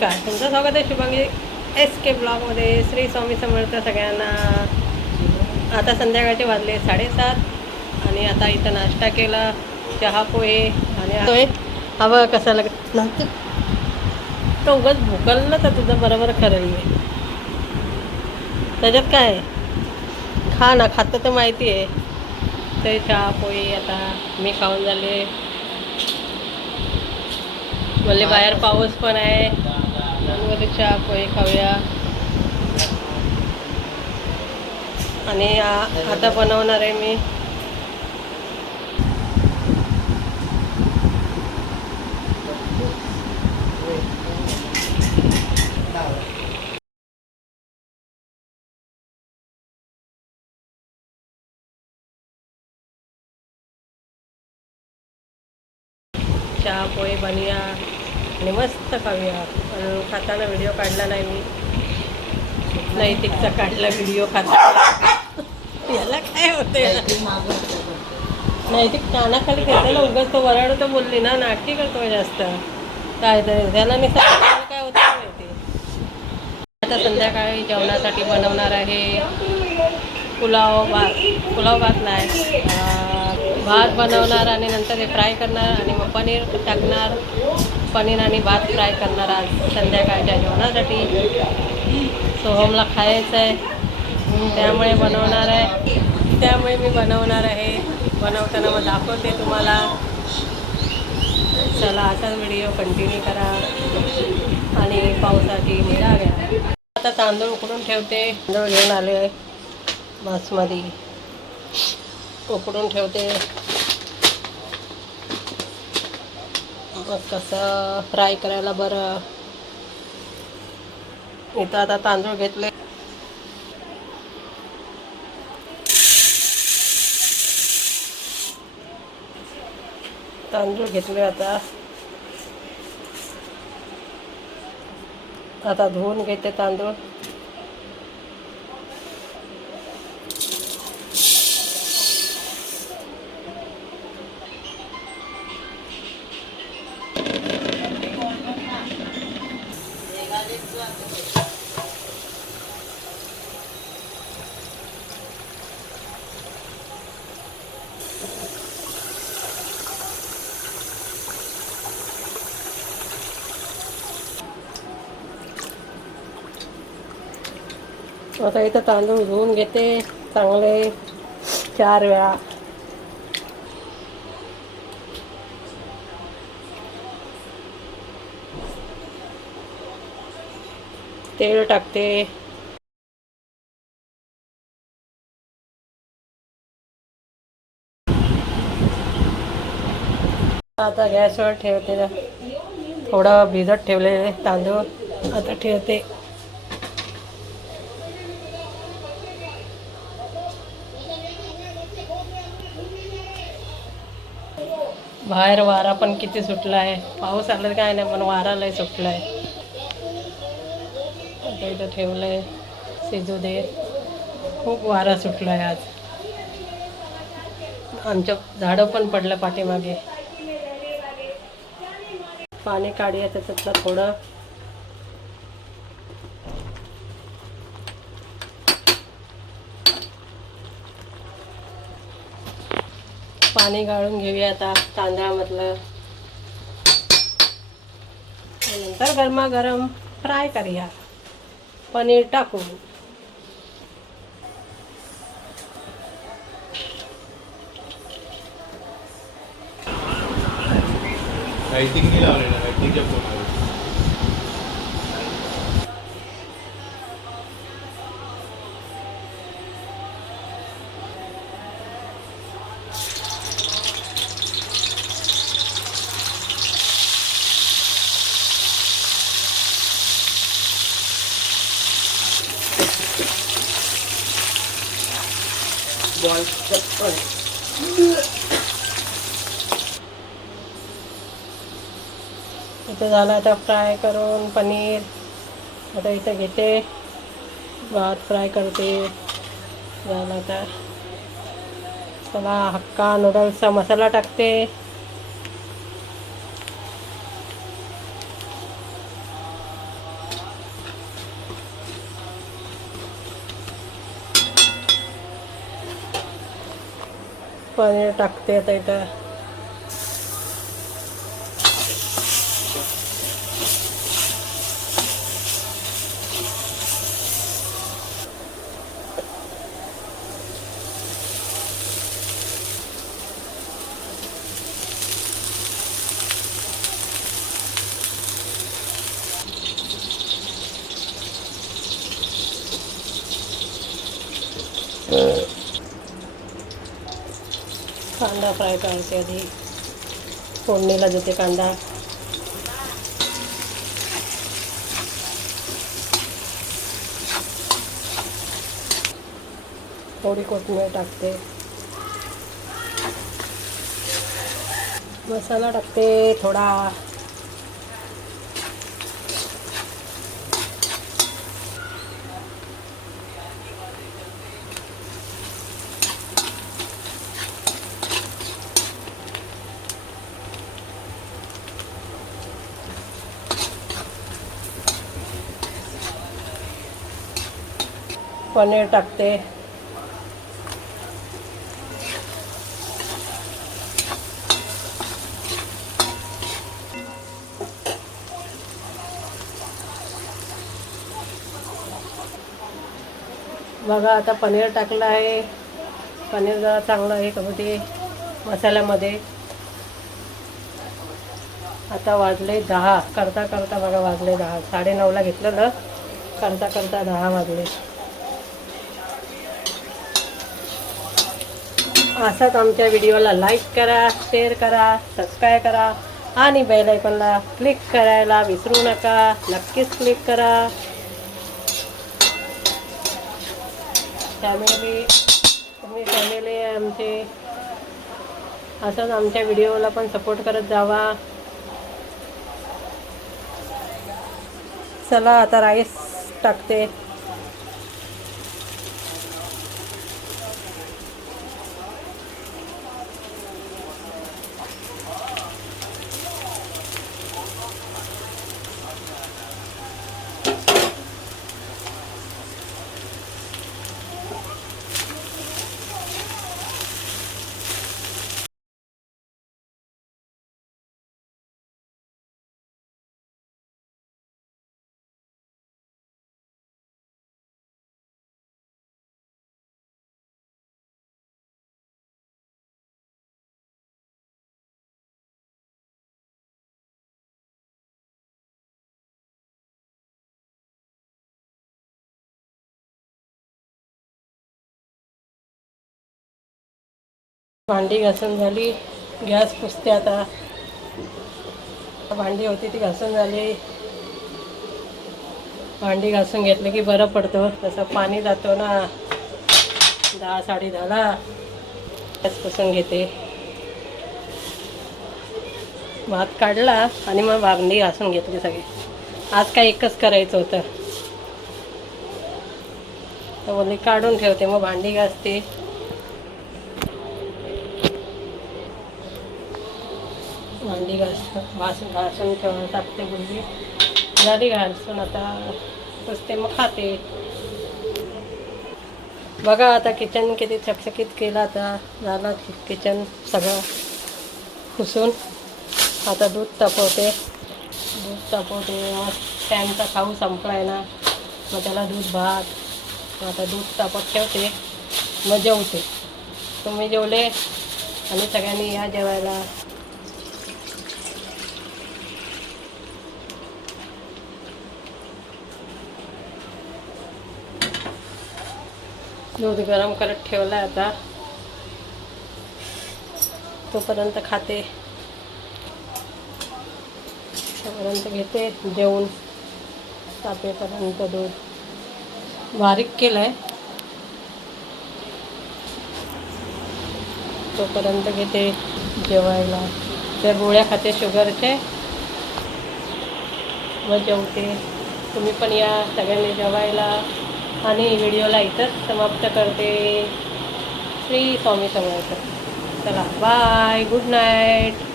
नमस्कार, तुमचं स्वागत आहे शुभांगी SK ब्लॉगमध्ये. श्री स्वामी समर्थ सगळ्यांना. आता संध्याकाळचे वाजले 7:30 आणि आता इथं नाश्ता केला, चहा पोहे आणि हवा कसा लागत नव्हतं तो उगाच भुकललं तर तुझं बरोबर खरं आहे. त्याच्यात काय आहे, खा ना, खातं तर माहिती आहे. ते चहा पोहे आता मी खाऊन झाले. म्हणजे बाहेर पाऊस पण आहे, मध्ये चहा पोहे खाऊया. आणि आता बनवणार आहे मी चहा पोहे बनवूया आणि मस्त खाऊया. पण खाताना व्हिडिओ काढला नाही मी, नैतिकचा काढला व्हिडिओ खाताना. याला काय होतं, नैतिक कानाखाली घेते ना, उगाच तो वराड तर बोलली ना, नाटकी करतो जास्त. काय तर त्याला नाही काय होतं माहिती. आता संध्याकाळी जेवणासाठी बनवणार आहे पुलाव भात नाही, भात बनवणार आणि नंतर हे फ्राय करणार आणि मग पनीर टाकणार. पनीर आणि भात फ्राय करणार आज संध्याकाळच्या जेवणासाठी. सोहमला खायचं आहे, त्यामुळे मी बनवणार आहे. बनवताना मग दाखवते तुम्हाला. चला, असाच व्हिडिओ कंटिन्यू करा आणि पावसाची मजा घ्या. आता तांदूळ उकडून ठेवते. तांदूळ घेऊन आले आहे बासमती, उकडून ठेवते. मग कसं फ्राय करायला बरं. इथं आता तांदूळ घेतले. आता धुवून घेते तांदूळ. आता इथं तांदूळ धुवून घेते चांगले 4 वेळा. तेल टाकते. आता गॅसवर ठेवते. थोडं भिजत ठेवलेले तांदूळ आता ठेवते. बाहेर वारा पण किती सुटला आहे. पाऊस आला काय नाही, पण वारा लय सुटला आहे. आता इथं ठेवलं आहे, शिजू दे. खूप वारा सुटला आहे आज. आमच्या झाडं पण पडलं पाठीमागे. पाणी काढूया त्याच्यातलं थोडं. पाणी गाळून घेऊया आता तांदळामधलं. नंतर गरमागरम फ्राय करूया, पनीर टाकू. इथे झालं आता फ्राय करून पनीर. आता इथं घेते, भात फ्राय करते. झालं आता. चला, हक्का नूडल्सचा मसाला टाकते. पनीर टाकते आता इथं. कांदा फ्राय करायचे आधी. फोडणीला देते कांदा. थोडी कोथिंबीर टाकते. मसाला टाकते थोडा. पनीर टाकते. बघा आता पनीर टाकलं आहे. पनीर जरा चांगलं हे करू दे मसाल्यामध्ये. आता वाजले 10. करता करता बघा वाजले 10. 9:30ला घेतलं ना, करता करता 10 वाजले. असाच आमच्या व्हिडिओला लाईक करा, शेअर करा, सबस्क्राईब करा आणि बेल आयकॉनला क्लिक करायला विसरू नका. नक्कीच क्लिक करा. तुम्ही फॅमिली आहे आमचे. असंच आमच्या व्हिडिओला पण सपोर्ट करत जावा. चला आता राईस टाकते. भांडी घासून झाली. गॅस पुसते आता. भांडी होती ती घासून झाली. भांडी घासून घेतलं की बरं पडतं. तसं पाणी जातो ना. 10 10:30ला गॅस पुसून घेते. भात काढला आणि मग भांडी घासून घेतली सगळी. आज काय एकच करायचं होतं तर बोलली काढून ठेवते, मग भांडी घासते. भांडी घासून ठेवून टाकते. बोलली झाली घासून आता पुसते मग खाते. बघा आता किचन किती चकचकीत केलं. आता झालं किचन सगळं पुसून. आता दूध तापवते. त्यांचा खाऊ संपलाय ना, मग त्याला दूध भात. आता दूध तापत ठेवते मग जेवते. तुम्ही जेवले आणि सगळ्यांनी या जेवायला. दूध गरम करत ठेवलं आहे आता. तोपर्यंत खाते. तोपर्यंत घेते जेवून. तापेपर्यंत दूध बारीक केलं आहे. तोपर्यंत घेते जेवायला. त्या गोळ्या खाते शुगरचे. मग जेवते. तुम्ही पण या सगळ्यांनी जेवायला. आणि व्हिडिओला इथंच समाप्त करते. श्री स्वामी समर्थ. चला बाय, गुड नाईट.